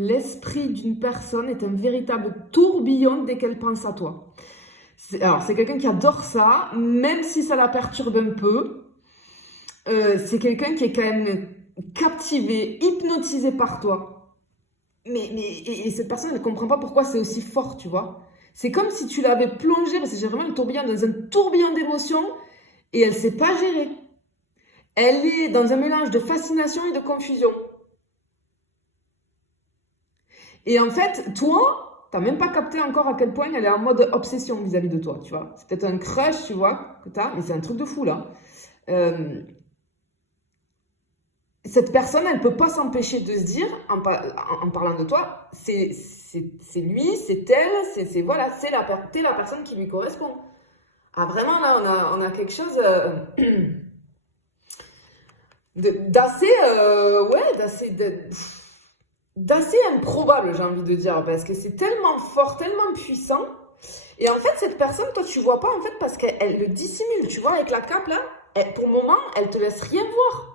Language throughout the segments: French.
L'esprit d'une personne est un véritable tourbillon dès qu'elle pense à toi. Alors, c'est quelqu'un qui adore ça, même si ça la perturbe un peu. C'est quelqu'un qui est quand même captivé, hypnotisé par toi. Et cette personne, elle ne comprend pas pourquoi c'est aussi fort, tu vois. C'est comme si tu l'avais plongée, parce que j'ai vraiment le tourbillon, dans un tourbillon d'émotions, et elle ne sait pas gérer. Elle est dans un mélange de fascination et de confusion. Et en fait, toi, t'as même pas capté encore à quel point elle est en mode obsession vis-à-vis de toi, tu vois. C'est peut-être un crush, tu vois, que t'as, mais c'est un truc de fou, là. Cette personne, elle peut pas s'empêcher de se dire, en parlant de toi, c'est lui, c'est elle, voilà, t'es la personne qui lui correspond. Ah, vraiment, là, on a quelque chose d'assez, d'assez improbable, j'ai envie de dire, parce que c'est tellement fort, tellement puissant. Et en fait, cette personne, toi, tu vois pas, en fait, parce qu'elle le dissimule, tu vois, avec la cape, là, pour le moment, elle te laisse rien voir.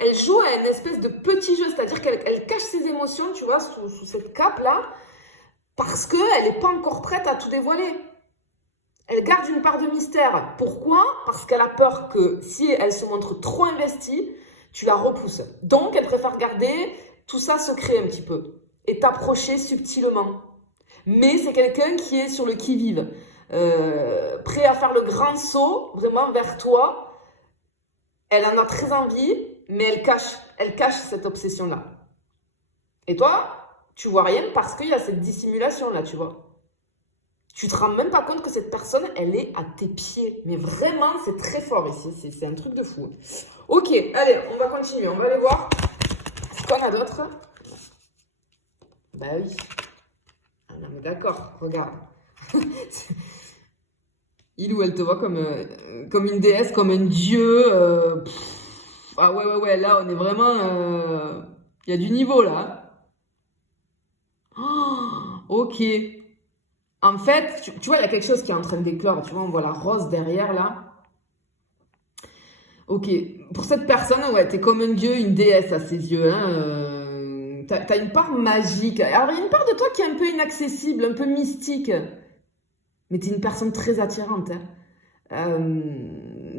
Elle joue à une espèce de petit jeu, c'est-à-dire qu'elle cache ses émotions, tu vois, sous cette cape-là, parce qu'elle n'est pas encore prête à tout dévoiler. Elle garde une part de mystère. Pourquoi? Parce qu'elle a peur que si elle se montre trop investie, tu la repousses. Donc, elle préfère garder tout ça secret un petit peu et t'approcher subtilement. Mais c'est quelqu'un qui est sur le qui-vive, prêt à faire le grand saut vraiment vers toi. Elle en a très envie, mais elle cache cette obsession-là. Et toi, tu vois rien parce qu'il y a cette dissimulation-là, tu vois. Tu te rends même pas compte que cette personne, elle est à tes pieds. Mais vraiment, c'est très fort ici. C'est un truc de fou. Ok, allez, on va continuer. On va aller voir ce qu'on a d'autre. Bah oui. Ah non, mais d'accord, regarde. Il ou elle te voit comme une déesse, comme un dieu. Ah ouais, là, on est vraiment... Il y a du niveau, là. Oh, ok. En fait, tu vois, il y a quelque chose qui est en train d'éclore. Tu vois, on voit la rose derrière, là. Ok. Pour cette personne, ouais, t'es comme un dieu, une déesse à ses yeux. Hein. T'as une part magique. Alors, il y a une part de toi qui est un peu inaccessible, un peu mystique. Mais t'es une personne très attirante. Hein.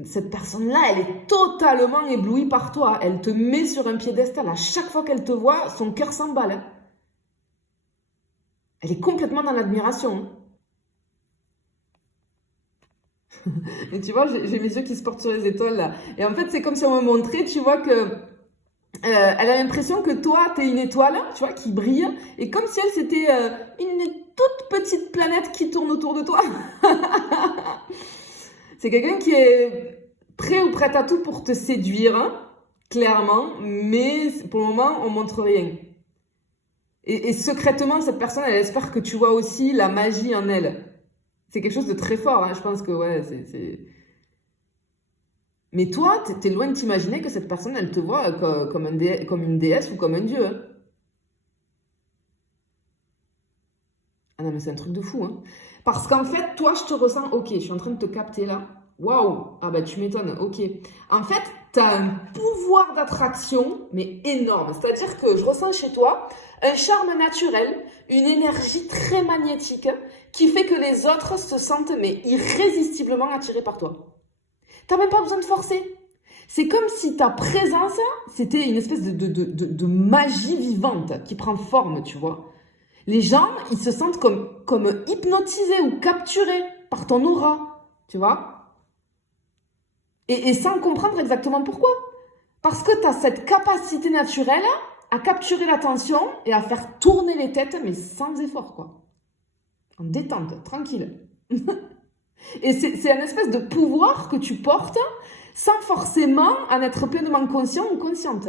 Cette personne-là, elle est totalement éblouie par toi. Elle te met sur un piédestal. À chaque fois qu'elle te voit, son cœur s'emballe. Hein. Elle est complètement dans l'admiration. Et tu vois, j'ai mes yeux qui se portent sur les étoiles là. Et en fait, c'est comme si on me montrait, tu vois, que elle a l'impression que toi, t'es une étoile, tu vois, qui brille. Et comme si elle, c'était une toute petite planète qui tourne autour de toi. C'est quelqu'un qui est prêt ou prête à tout pour te séduire, hein, clairement. Mais pour le moment, on montre rien. Et secrètement, cette personne, elle espère que tu vois aussi la magie en elle. C'est quelque chose de très fort, hein. Je pense que, ouais, Mais toi, t'es loin de t'imaginer que cette personne, elle te voit comme une déesse ou comme un dieu. Hein. Ah non, mais c'est un truc de fou. Hein. Parce qu'en fait, toi, je te ressens, ok, je suis en train de te capter là. Waouh! Ah bah tu m'étonnes, ok. En fait, t'as un pouvoir d'attraction, mais énorme. C'est-à-dire que je ressens chez toi un charme naturel, une énergie très magnétique qui fait que les autres se sentent mais irrésistiblement attirés par toi. T'as même pas besoin de forcer. C'est comme si ta présence, c'était une espèce de magie vivante qui prend forme, tu vois. Les gens, ils se sentent comme hypnotisés ou capturés par ton aura, tu vois. Et sans comprendre exactement pourquoi. Parce que tu as cette capacité naturelle à capturer l'attention et à faire tourner les têtes, mais sans effort, quoi. En détente, tranquille. Et c'est un espèce de pouvoir que tu portes sans forcément en être pleinement conscient ou consciente.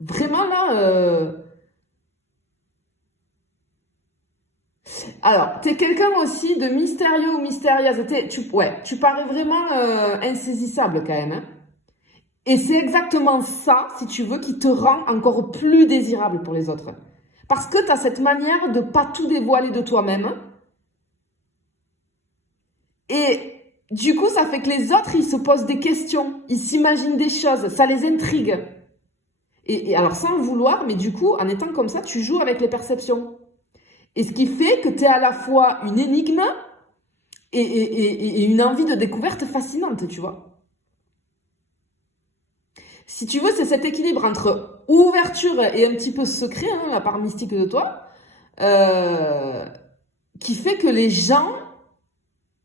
Vraiment là... Alors, t'es quelqu'un aussi de mystérieux ou mystérieuse. Tu parais vraiment insaisissable quand même. Hein. Et c'est exactement ça, si tu veux, qui te rend encore plus désirable pour les autres. Parce que tu as cette manière de pas tout dévoiler de toi-même. Et Du coup, ça fait que les autres, ils se posent des questions, ils s'imaginent des choses, ça les intrigue. Et alors, sans le vouloir, mais du coup, en étant comme ça, tu joues avec les perceptions. Et ce qui fait que tu es à la fois une énigme et une envie de découverte fascinante, tu vois. Si tu veux, c'est cet équilibre entre ouverture et un petit peu secret, hein, la part mystique de toi, qui fait que les gens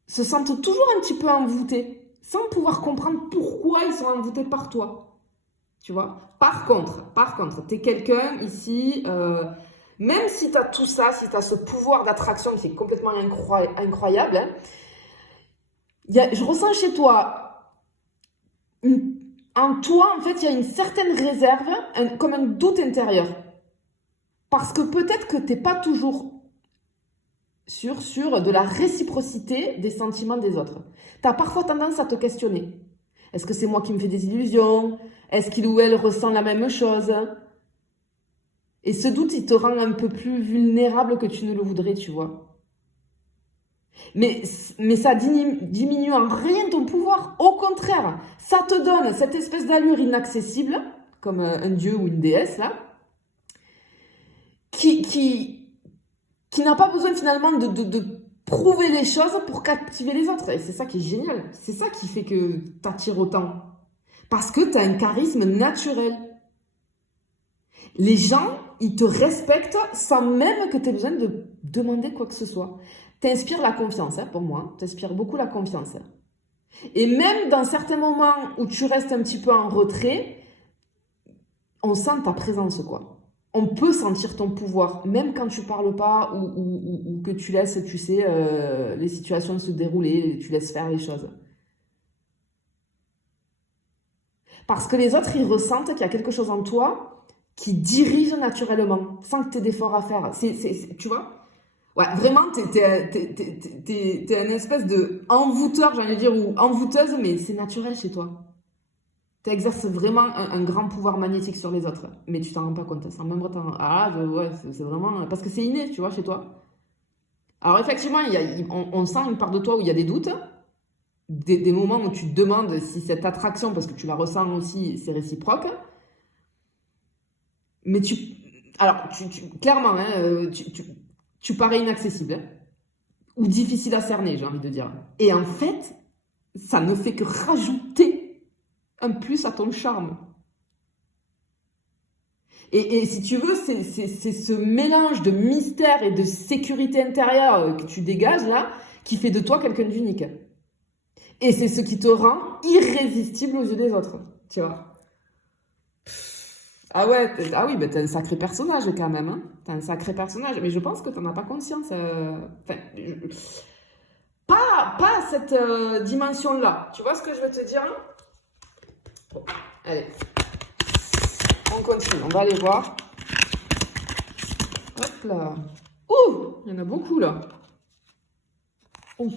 se sentent toujours un petit peu envoûtés, sans pouvoir comprendre pourquoi ils sont envoûtés par toi. Tu vois. Par contre, t'es quelqu'un ici, même si t'as tout ça, si t'as ce pouvoir d'attraction qui est complètement incroyable, hein, je ressens chez toi, en toi, en fait, il y a une certaine réserve, comme un doute intérieur. Parce que peut-être que t'es pas toujours sûr de la réciprocité des sentiments des autres. Tu as parfois tendance à te questionner. Est-ce que c'est moi qui me fais des illusions? Est-ce qu'il ou elle ressent la même chose? Et ce doute, il te rend un peu plus vulnérable que tu ne le voudrais, tu vois. Mais ça diminue en rien ton pouvoir. Au contraire, ça te donne cette espèce d'allure inaccessible, comme un dieu ou une déesse, là, qui n'a pas besoin finalement de prouver les choses pour captiver les autres. Et c'est ça qui est génial. C'est ça qui fait que t'attires autant. Parce que tu as un charisme naturel. Les gens, ils te respectent sans même que tu aies besoin de demander quoi que ce soit. T'inspires la confiance, hein, pour moi. T'inspires beaucoup la confiance. Et même dans certains moments où tu restes un petit peu en retrait, on sent ta présence, quoi. On peut sentir ton pouvoir, même quand tu parles pas ou que tu laisses, tu sais, les situations se dérouler, tu laisses faire les choses. Parce que les autres, ils ressentent qu'il y a quelque chose en toi qui dirige naturellement, sans que tu aies d'efforts à faire. Tu vois? Ouais, vraiment, t'es un espèce de envoûteur, j'ai envie de dire, ou envoûteuse, mais c'est naturel chez toi. Tu exerces vraiment un grand pouvoir magnétique sur les autres, mais tu t'en rends pas compte. Sans même ouais, c'est vraiment... Parce que c'est inné, tu vois, chez toi. Alors effectivement, on sent une part de toi où il y a des doutes, des moments où tu te demandes si cette attraction, parce que tu la ressens aussi, c'est réciproque. Mais clairement, hein, tu parais inaccessible, hein, ou difficile à cerner, j'ai envie de dire. Et en fait, ça ne fait que rajouter un plus à ton charme. Et si tu veux, c'est ce mélange de mystère et de sécurité intérieure que tu dégages là, qui fait de toi quelqu'un d'unique. Et c'est ce qui te rend irrésistible aux yeux des autres, tu vois. Ah ouais, oui, bah t'es un sacré personnage quand même, hein. T'es un sacré personnage, mais je pense que t'en as pas conscience. Enfin, pas cette dimension-là. Tu vois ce que je veux te dire? Bon, allez. On continue, on va aller voir. Hop là. Ouh, il y en a beaucoup là. Ouf.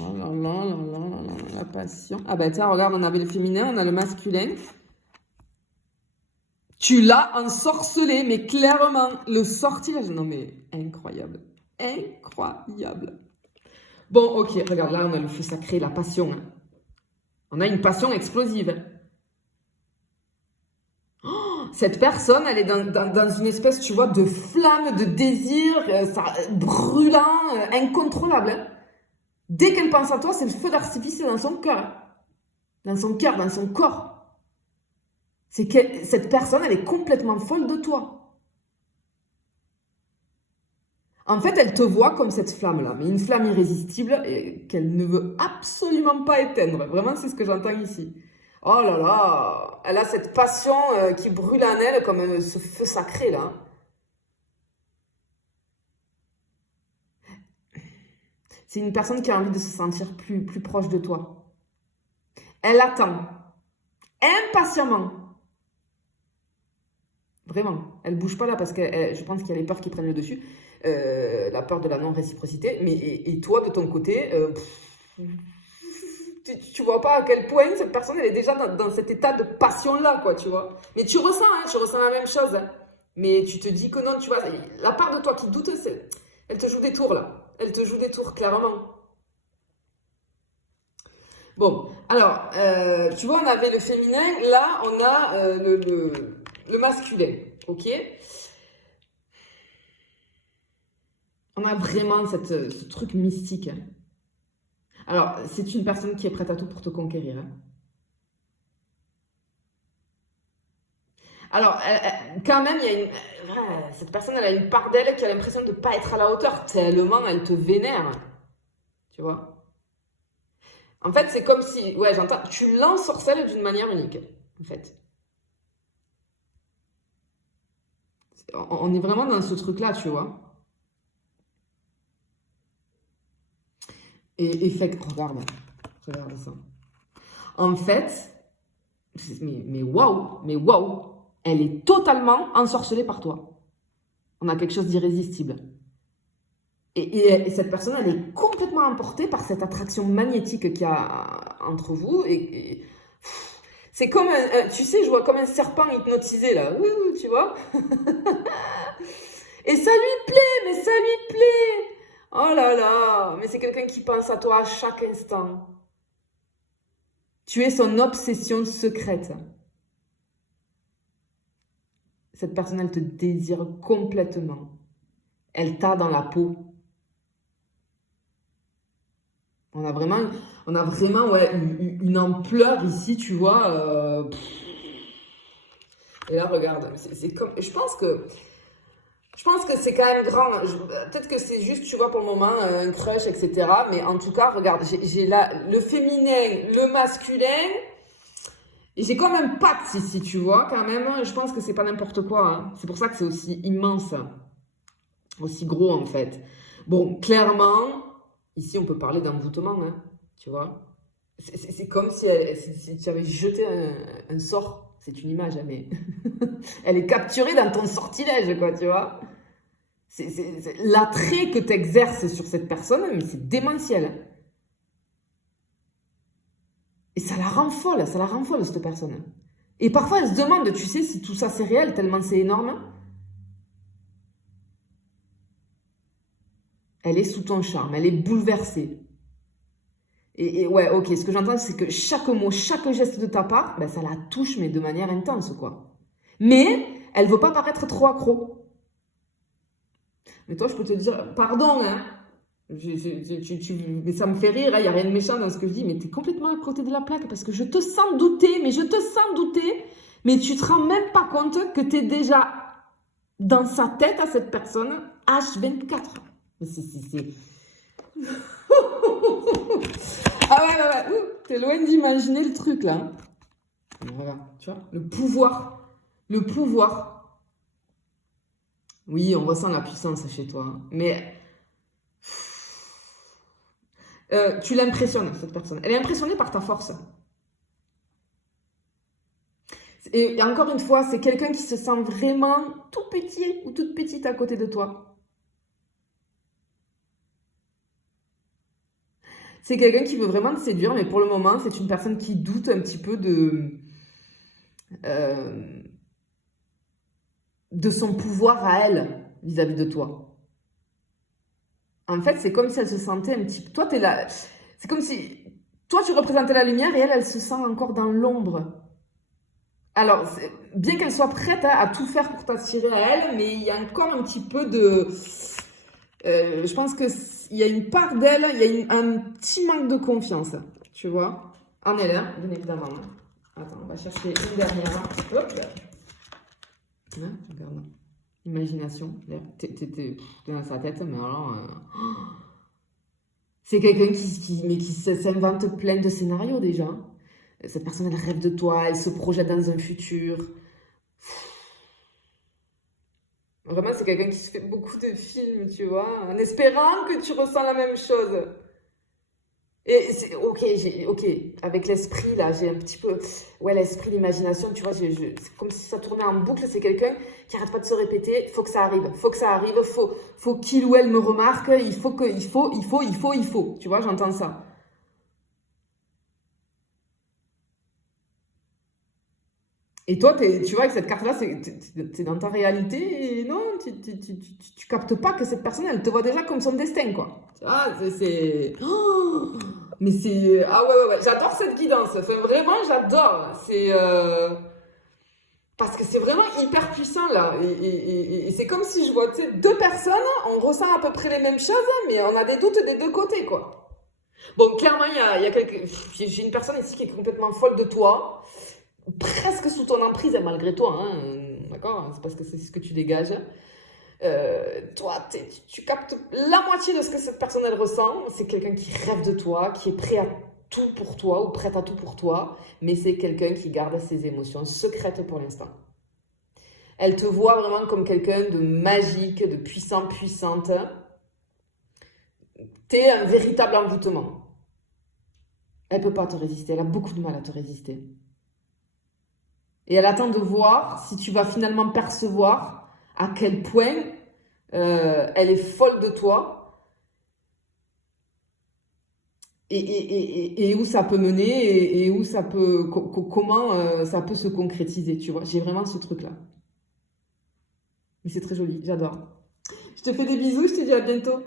Oh là là là là là là, la passion. Ah bah tiens, regarde, on avait le féminin, on a le masculin. Tu l'as ensorcelé, mais clairement, le sortilège. Non mais, incroyable. Incroyable. Bon, ok, regarde, là on a le feu sacré, la passion. Hein. On a une passion explosive. Oh, cette personne, elle est dans une espèce, tu vois, de flamme, de désir, brûlant, incontrôlable. Hein. Dès qu'elle pense à toi, c'est le feu d'artifice dans son cœur. Dans son cœur, dans son corps. C'est que cette personne, elle est complètement folle de toi. En fait, elle te voit comme cette flamme-là, mais une flamme irrésistible et qu'elle ne veut absolument pas éteindre. Vraiment, c'est ce que j'entends ici. Oh là là, elle a cette passion qui brûle en elle comme ce feu sacré là. C'est une personne qui a envie de se sentir plus proche de toi. Elle attend, impatiemment. Vraiment, elle bouge pas là parce que je pense qu'il y a les peurs qui prennent le dessus. La peur de la non-réciprocité. Mais et toi, de ton côté, tu vois pas à quel point cette personne, elle est déjà dans cet état de passion-là, quoi, tu vois. Mais tu ressens la même chose. Hein. Mais tu te dis que non, tu vois, la part de toi qui doute, Elle te joue des tours, là. Elle te joue des tours, clairement. Bon, alors, tu vois, on avait le féminin. Là, on a le masculin. OK? On a vraiment ce truc mystique. Alors, c'est une personne qui est prête à tout pour te conquérir. Alors, quand même, cette personne, elle a une part d'elle qui a l'impression de ne pas être à la hauteur, tellement elle te vénère. Tu vois? En fait, c'est comme si, ouais, j'entends, tu l'ensorcelles d'une manière unique, en fait. On est vraiment dans ce truc-là, tu vois. Et fait, regarde ça. En fait, mais waouh, elle est totalement ensorcelée par toi. On a quelque chose d'irrésistible. Et cette personne, elle est complètement emportée par cette attraction magnétique qu'il y a entre vous. C'est comme tu sais, je vois comme un serpent hypnotisé là, tu vois. Et ça lui plaît, mais ça lui plaît. Oh là là, mais c'est quelqu'un qui pense à toi à chaque instant. Tu es son obsession secrète. Cette personne, elle te désire complètement. Elle t'a dans la peau. On a vraiment ouais, une ampleur ici, tu vois. Et là, regarde, c'est comme, je pense que c'est quand même grand. Peut-être que c'est juste, tu vois, pour le moment, un crush, etc. Mais en tout cas, regarde, j'ai là le féminin, le masculin. Et j'ai quand même pattes ici, tu vois, quand même. Je pense que c'est pas n'importe quoi. Hein. C'est pour ça que c'est aussi immense. Aussi gros, en fait. Bon, clairement, ici, on peut parler d'envoûtement, hein, tu vois. C'est comme si tu avais jeté un sort. C'est une image, hein, mais elle est capturée dans ton sortilège, quoi, tu vois. L'attrait que tu exerces sur cette personne, mais c'est démentiel. Et ça la rend folle, cette personne. Et parfois, elle se demande, tu sais, si tout ça c'est réel, tellement c'est énorme. Elle est sous ton charme, elle est bouleversée. Et ouais, ok, ce que j'entends, c'est que chaque mot, chaque geste de ta part, ben, ça la touche, mais de manière intense, quoi. Mais elle veut pas paraître trop accro. Mais toi, je peux te dire, pardon, hein, mais ça me fait rire, il n'y a rien de méchant dans ce que je dis, mais tu es complètement à côté de la plaque parce que je te sens douter, mais tu te rends même pas compte que tu es déjà dans sa tête à cette personne H24. Mais c'est... Ah ouais, t'es loin d'imaginer le truc là. Voilà, tu vois, le pouvoir. Oui, on ressent la puissance chez toi, hein. Mais tu l'impressionnes, cette personne. Elle est impressionnée par ta force. Et encore une fois, c'est quelqu'un qui se sent vraiment tout petit ou toute petite à côté de toi. C'est quelqu'un qui veut vraiment te séduire, mais pour le moment, c'est une personne qui doute un petit peu de son pouvoir à elle vis-à-vis de toi. En fait, c'est comme si elle se sentait un petit peu... Toi, t'es là... C'est comme si... Toi, tu représentais la lumière et elle se sent encore dans l'ombre. Alors, bien qu'elle soit prête à tout faire pour t'attirer à elle, mais il y a encore un petit peu de... je pense qu'il y a une part d'elle, il y a un petit manque de confiance, tu vois, en elle, hein, bien évidemment. Attends, on va chercher une dernière. Hop là. Hein, regarde. Imagination. T'es dans sa tête, mais alors... C'est quelqu'un qui s'invente plein de scénarios déjà. Cette personne, elle rêve de toi, elle se projette dans un futur. Vraiment, c'est quelqu'un qui se fait beaucoup de films, tu vois, en espérant que tu ressens la même chose. Et c'est ok, avec l'esprit là, j'ai un petit peu, ouais, l'esprit, l'imagination, tu vois, c'est comme si ça tournait en boucle. C'est quelqu'un qui arrête pas de se répéter, faut que ça arrive, faut qu'il ou elle me remarque, il faut, tu vois, j'entends ça. Et toi, tu vois, avec cette carte-là, t'es dans ta réalité et non, tu captes pas que cette personne, elle te voit déjà comme son destin, quoi. Tu vois, Oh, mais c'est... Ah ouais, ouais, ouais, j'adore cette guidance. Enfin, vraiment, j'adore. Parce que c'est vraiment hyper puissant, là. Et c'est comme si je vois, tu sais, deux personnes, on ressent à peu près les mêmes choses, mais on a des doutes des deux côtés, quoi. Bon, clairement, il y a j'ai une personne ici qui est complètement folle de toi, presque sous ton emprise, hein, malgré toi, hein, d'accord? C'est parce que c'est ce que tu dégages. Toi, tu captes la moitié de ce que cette personne, elle ressent. C'est quelqu'un qui rêve de toi, qui est prêt à tout pour toi ou prête à tout pour toi, mais c'est quelqu'un qui garde ses émotions secrètes pour l'instant. Elle te voit vraiment comme quelqu'un de magique, de puissant, puissante. T'es un véritable envoûtement. Elle peut pas te résister, elle a beaucoup de mal à te résister. Et elle attend de voir si tu vas finalement percevoir à quel point elle est folle de toi et où ça peut mener et où ça peut, comment ça peut se concrétiser, tu vois. J'ai vraiment ce truc-là. Mais c'est très joli, j'adore. Je te fais des bisous, je te dis à bientôt.